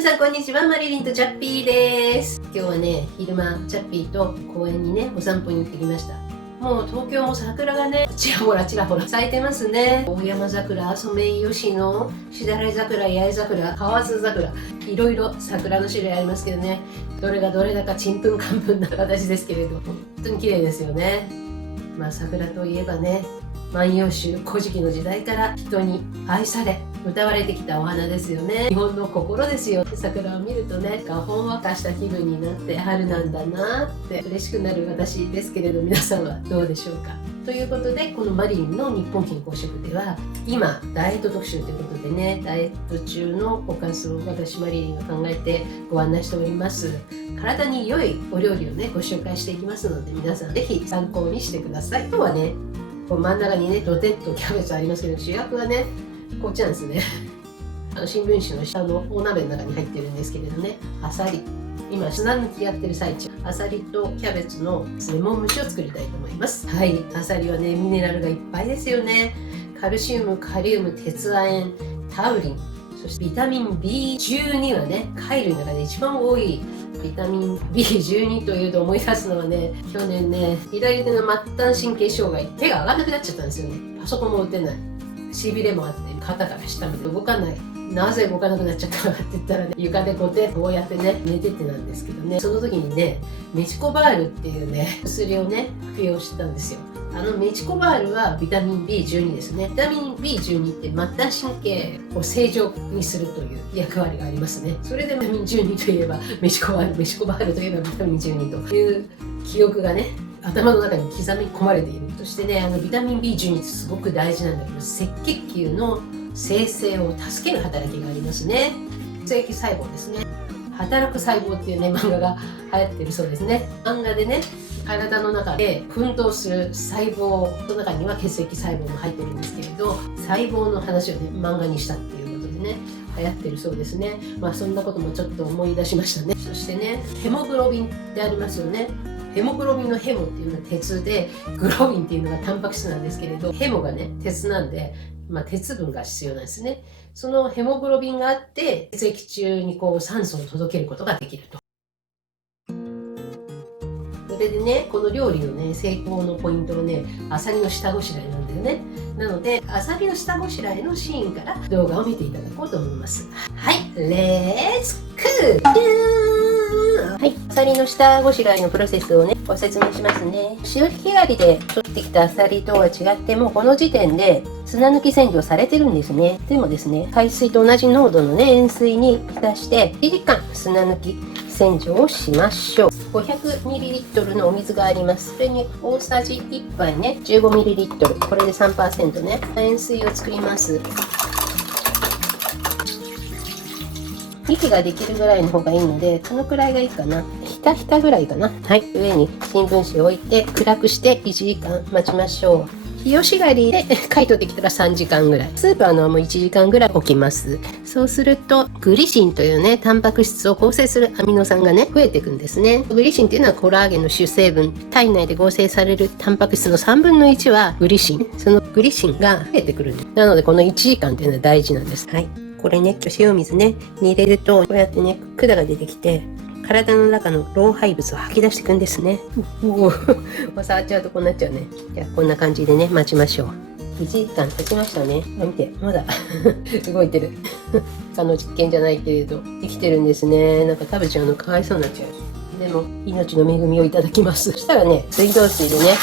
皆さんこんにちは、マリリンとチャッピーです。今日はね、昼間チャッピーと公園にね、お散歩に行ってきました。もう東京も桜がね、ちらほら咲いてますね。大山桜、ソメイヨシノ、しだれ桜、八重桜、河津桜、いろいろ桜の種類ありますけどね、どれがどれだかちんぷんかんぷんな形ですけれど、本当に綺麗ですよね。まあ桜といえばね、万葉集、古事記の時代から人に愛され歌われてきたお花ですよね。日本の心ですよ。桜を見るとね、ほんわかした気分になって春なんだなって嬉しくなる私ですけれど、皆さんはどうでしょうか。ということで、このマリリンの日本健康食では今ダイエット特集ということでね、ダイエット中のおかずを私マリリンが考えてご案内しております。体に良いお料理をねご紹介していきますので、皆さんぜひ参考にしてください。今日はね、こう真ん中にねドテッとキャベツありますけど、主役はねこっちなんですね。新聞紙の下のお鍋の中に入ってるんですけれどね、あさり、今砂抜きやってる最中、あさりとキャベツのレモン蒸しを作りたいと思います。はい、あさりはねミネラルがいっぱいですよね。カルシウム、カリウム、鉄亜鉛、タウリン、そしてビタミン B12 はね貝類の中で一番多いビタミン B12 というと思い出すのはね、去年ね左手の末端神経障害、手が上がらなくなっちゃったんですよね。パソコンも打てない、しびれもあって、肩から下まで動かない。なぜ動かなくなっちゃったのかって言ったらね、床でこうやってね寝ててなんですけどね、その時にねメチコバールっていうね薬をね服用してたんですよ。メチコバールはビタミン B12 ですね。ビタミン B12 って末端神経を正常にするという役割がありますね。それでビタミン12といえばメチコバール、メチコバールといえばビタミン12という記憶がね頭の中に刻み込まれている。そしてね、ビタミン B12 ってすごく大事なんだけど、赤血球の生成を助ける働きがありますね。血液細胞ですね。働く細胞っていうね漫画が流行ってるそうですね。漫画でね、体の中で奮闘する細胞の中には血液細胞も入ってるんですけれど、細胞の話をね漫画にしたっていうことでね流行ってるそうですね。まあそんなこともちょっと思い出しましたね。そしてね、ヘモグロビンってありますよね。ヘモグロビンのヘモっていうのは鉄で、グロビンっていうのがタンパク質なんですけれど、ヘモがね鉄なんで、鉄分が必要なんですね。そのヘモグロビンがあって血液中にこう酸素を届けることができると。それでね、この料理のね成功のポイントはね、アサリの下ごしらえなんだよね。なのでアサリの下ごしらえのシーンから動画を見ていただこうと思います。はい、レッツクール。はい、アサリの下ごしらえのプロセスをねご説明しますね。潮干狩りで取ってきたアサリとは違って、もうこの時点で砂抜き洗浄されてるんですね。でもですね、海水と同じ濃度のね塩水に浸して1時間砂抜き洗浄をしましょう。500ml のお水があります。それに大さじ1杯ね 15ml、 これで 3% ね塩水を作ります。息ができるぐらいの方がいいので、このくらいがいいかな。ひたひたぐらいかな。はい、上に新聞紙を置いて暗くして1時間待ちましょう。日吉狩りで貝取ってきたら3時間ぐらい、スーパーのはもう1時間ぐらい置きます。そうするとグリシンというねタンパク質を構成するアミノ酸がね増えていくんですね。グリシンっていうのはコラーゲンの主成分、体内で合成されるタンパク質の3分の1はグリシン。そのグリシンが増えてくるんです。なのでこの1時間っていうのは大事なんです。はい、これね、塩水ねに入れるとこうやってね管が出てきて、体の中の老廃物を吐き出していくんですね。触っちゃうとこうなっちゃうね。じゃあこんな感じでね待ちましょう。1時間経ちましたね。見て、まだ動いてる。他の実験じゃないけれど生きてるんですね。なんか食べちゃうのかわいそうになっちゃう。でも命の恵みをいただきます。そしたらね、水道水でね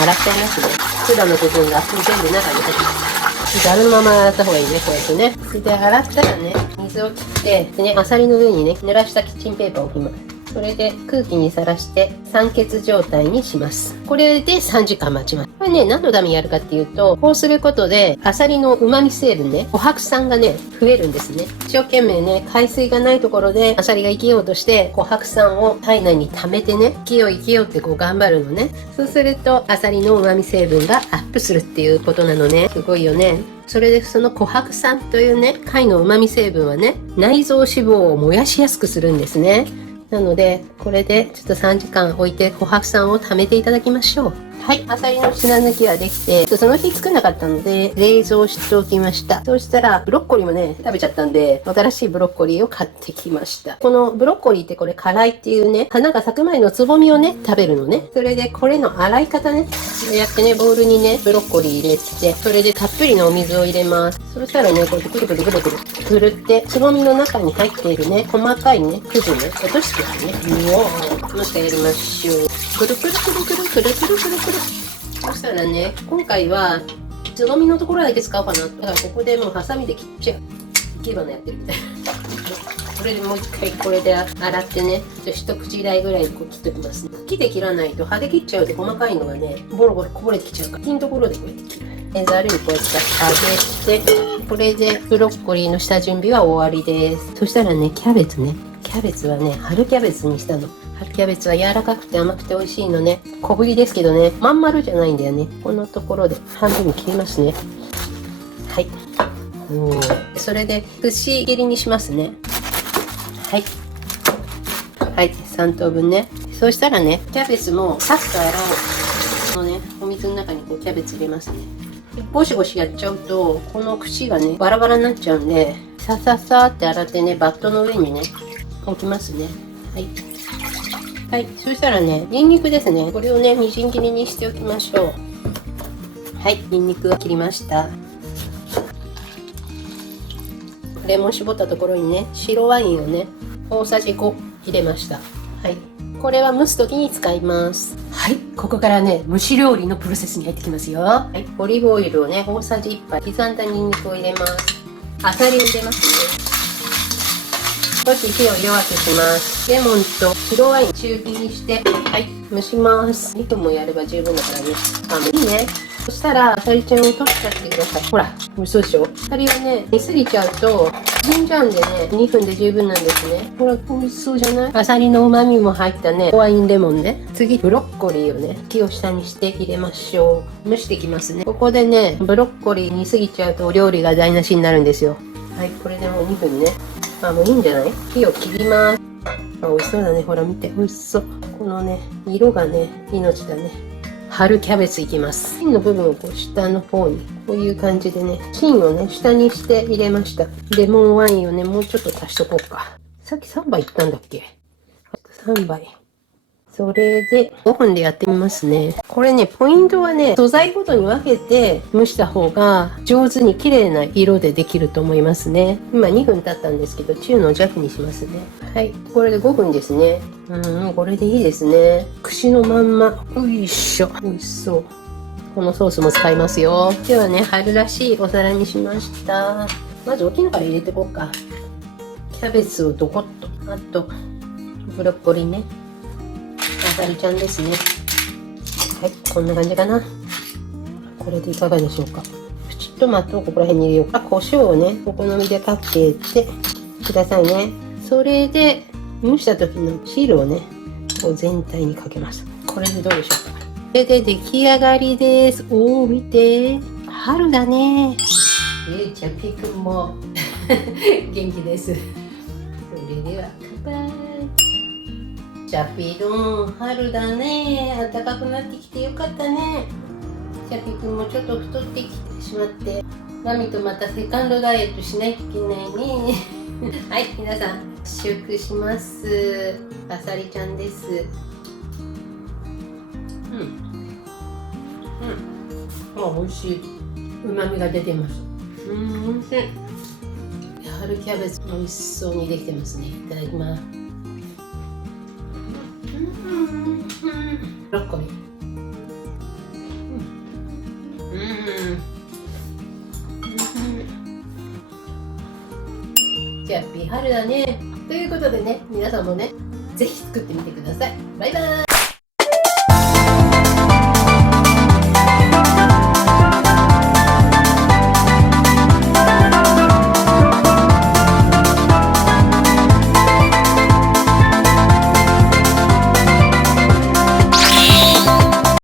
洗っちゃいますね。管の部分が全部中に入ってます。ざるのまま洗った方がいいね、こうやってね。それで洗ったらね、水を切って、でね、アサリの上にね、濡らしたキッチンペーパーを置きます。それで空気にさらして酸欠状態にします。これで3時間待ちます。これね、何のためにやるかっていうと、こうすることでアサリの旨味成分ね、コハク酸がね、増えるんですね。一生懸命ね、海水がないところでアサリが生きようとして、コハク酸を体内に溜めてね、生きようってこう頑張るのね。そうするとアサリの旨味成分がアップするっていうことなのね。すごいよね。それでそのコハク酸というね、貝の旨味成分はね、内臓脂肪を燃やしやすくするんですね。なのでこれでちょっと3時間置いてコハク酸を貯めていただきましょう。はい、アサリの砂抜きはできて、その日作んなかったので、冷蔵しておきました。そうしたら、ブロッコリーもね、食べちゃったんで、新しいブロッコリーを買ってきました。このブロッコリーってこれ、辛いっていうね、花が咲く前のつぼみをね、食べるのね。それで、これの洗い方ね、こうやってね、ボウルにね、ブロッコリー入れて、それでたっぷりのお水を入れます。そしたらね、こうやってくるくるくるくる、ふるって、つぼみの中に入っているね、細かいね、くずね、落としていくね。もう一回やりましょう。くるくるくるくるくるくるくるくる。そしたらね、今回はつぼみのところだけ使おうかな。だからここでもうハサミで切っちゃう。切り花やってるみたいな。これでもう一回これで洗ってね、一口大ぐらいにこう切っておきますね。茎で切らないと葉で切っちゃうと細かいのがね、ボロボロこぼれてきちゃうから、茎のところでこうやって切る。ざるにこうやって上げて、これでブロッコリーの下準備は終わりです。そしたらね、キャベツね。キャベツはね、春キャベツにしたの。春キャベツは柔らかくて甘くて美味しいのね。小ぶりですけどね、まん丸じゃないんだよね。このところで半分に切りますね。はい。それで、くし切りにしますね。はい。はい、3等分ね。そうしたらね、キャベツもさっと洗おう。このね、お水の中にこうキャベツ入れますね。ゴシゴシやっちゃうと、この串がね、バラバラになっちゃうんで、さささって洗ってね、バットの上にね、置きますね。はい。はい。そしたらね、ニンニクですね。これをね、みじん切りにしておきましょう。はい。ニンニクを切りました。レモン絞ったところにね、白ワインをね、大さじ5入れました。はい。これは蒸す時に使います。はい。ここからね、蒸し料理のプロセスに入ってきますよ。はい。オリーブオイルをね、大さじ1杯、刻んだニンニクを入れます。あさりを入れますね。少し火を弱くします。レモンと白ワイン中火にして、はい、蒸します。2分もやれば十分だからね。いいね。そしたら、あさりちゃんを取っちゃってください。ほら、美味しそうでしょ。あさりをね、煮すぎちゃうと、縮んじゃうんでね、2分で十分なんですね。ほら、美味しそうじゃない？あさりの旨味も入ったね、ワインレモンね。次、ブロッコリーをね、火を下にして入れましょう。蒸していきますね。ここでね、ブロッコリー煮すぎちゃうとお料理が台無しになるんですよ。はい、これでもう2分ね。もういいんじゃない？火を切ります。美味しそうだね。ほら見て。美味しそう。このね、色がね、命だね。春キャベツいきます。芯の部分をこう下の方に、こういう感じでね、芯をね、下にして入れました。レモンワインをね、もうちょっと足しとこうか。さっき3杯いったんだっけ？ 3 杯。それで5分でやってみますね。これね、ポイントはね、素材ごとに分けて蒸した方が上手に綺麗な色でできると思いますね。今2分経ったんですけど、中の弱にしますね。はい。これで5分ですね。これでいいですね。串のまんま。よいしょ。美味しそう。このソースも使いますよ。今日はね、春らしいお皿にしました。まず大きいのから入れていこうか。キャベツをドコッと。あと、ブロッコリーね。あさりちゃんですね。はい、こんな感じかな。これでいかがでしょうか。プチトマトをここら辺に入れようか。胡椒をね、お好みでかけてくださいね。それで、蒸した時の汁をね、こう全体にかけます。これでどうでしょうか。これで出来上がりです。おー、見て。春だね。チャピーくんも元気です。それでは、乾杯。チャピードン、春だね。暖かくなってきてよかったね。チャピーくんもちょっと太ってきてしまって、マミとまたセカンドダイエットしなきゃいけないね。はい、皆さん、試食します。あさりちゃんです。美味しい。旨味が出てます。美味しい。春キャベツ美味しそうにできてますね。いただきます。ブロッコリー。じゃあ、春だね。ということでね、皆さんもね、ぜひ作ってみてください。バイバーイ。